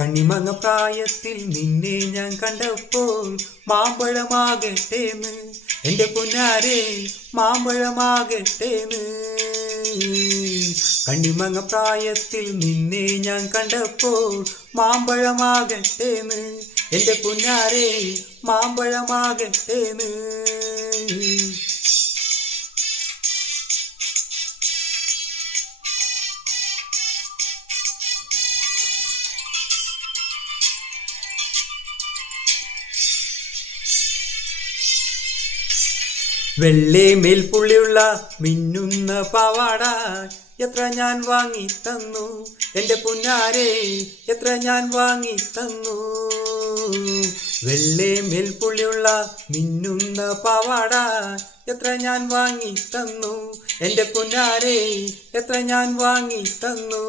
കണ്ണിമങ്ങ പ്രായത്തിൽ നിന്നെ ഞാൻ കണ്ടപ്പോൾ മാമ്പഴമാകട്ടേന്ന്. എന്റെ പൊന്നാരെ മാമ്പഴമാകട്ടേന്ന്. കണ്ണിമങ്ങ പ്രായത്തിൽ നിന്നെ ഞാൻ കണ്ടപ്പോൾ മാമ്പഴമാകട്ടേന്ന്. എന്റെ പൊന്നാരെ മാമ്പഴമാകട്ടേന്ന്. വെള്ളേ മേൽപ്പുള്ളിയുള്ള മിന്നുന്ന പാവാട എത്ര ഞാൻ വാങ്ങി തന്നു? എന്റെ പുന്നാരെ എത്ര ഞാൻ വാങ്ങി തന്നു? വെള്ളേ മേൽപ്പുള്ളിയുള്ള മിന്നുന്ന പാവാട എത്ര ഞാൻ വാങ്ങി തന്നു? എന്റെ പുന്നാരെ എത്ര ഞാൻ വാങ്ങി തന്നു?